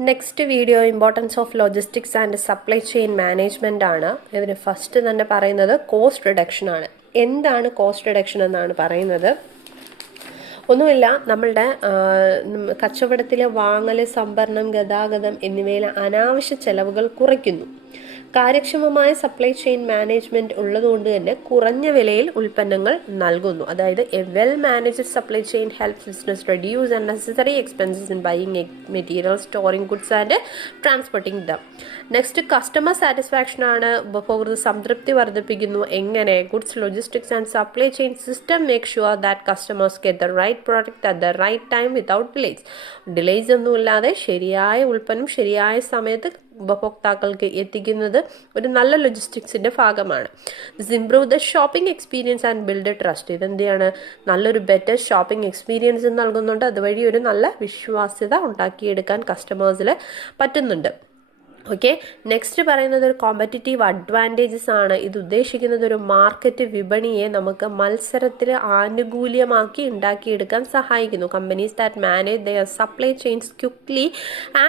Next video importance of logistics and supply chain management ആണ്. ഇതിന് first തന്നെ പറയുന്നത് കോസ്റ്റ് റിഡക്ഷൻ ആണ്. എന്താണ് കോസ്റ്റ് റിഡക്ഷൻ എന്നാണ് പറയുന്നത്? ഒന്നുമില്ല, നമ്മളുടെ കച്ചവടത്തിലെ വാങ്ങൽ, സംഭരണം, ഗതാഗതം എന്നിവയിലെ അനാവശ്യ ചെലവുകൾ കുറയ്ക്കുന്നു. കാര്യക്ഷമമായ സപ്ലൈ ചെയിൻ മാനേജ്മെന്റ് ഉള്ളതുകൊണ്ട് തന്നെ കുറഞ്ഞ വിലയിൽ ഉൽപ്പന്നങ്ങൾ നൽകുന്നു. അതായത് a well managed supply chain helps business reduce unnecessary expenses in buying material, storing goods and transporting them. Next customer satisfaction ആണ്. ഉപഭോക്തൃ സംതൃപ്തി വർദ്ധിപ്പിക്കുന്നു. എങ്ങനെ? Goods logistics and supply chain system make sure that customers get the right product at the right time without delays ഒന്നുമില്ലാതെ ശരിയായ ഉൽപ്പന്നം ശരിയായ സമയത്ത് ഉപഭോക്താക്കൾക്ക് എത്തിക്കുന്നത് ഒരു നല്ല ലോജിസ്റ്റിക്സിന്റെ ഭാഗമാണ്. This improve the shopping experience and build trust. ഇതെന്താണ്? നല്ലൊരു ബെറ്റർ ഷോപ്പിംഗ് എക്സ്പീരിയൻസ് നൽകുന്നുണ്ട്. അതുവഴി ഒരു നല്ല വിശ്വാസ്യത ഉണ്ടാക്കിയെടുക്കാൻ കസ്റ്റമേഴ്സിൽ പറ്റുന്നുണ്ട്. ഓക്കെ, നെക്സ്റ്റ് പറയുന്നത് ഒരു കോമ്പറ്റിറ്റീവ് അഡ്വാൻറ്റേജസ് ആണ്. ഇത് ഉദ്ദേശിക്കുന്നത് ഒരു മാർക്കറ്റ് വിപണിയെ നമുക്ക് മത്സരത്തിൽ ആനുകൂല്യമാക്കി ഉണ്ടാക്കിയെടുക്കാൻ സഹായിക്കുന്നു. Companies that manage their supply chains quickly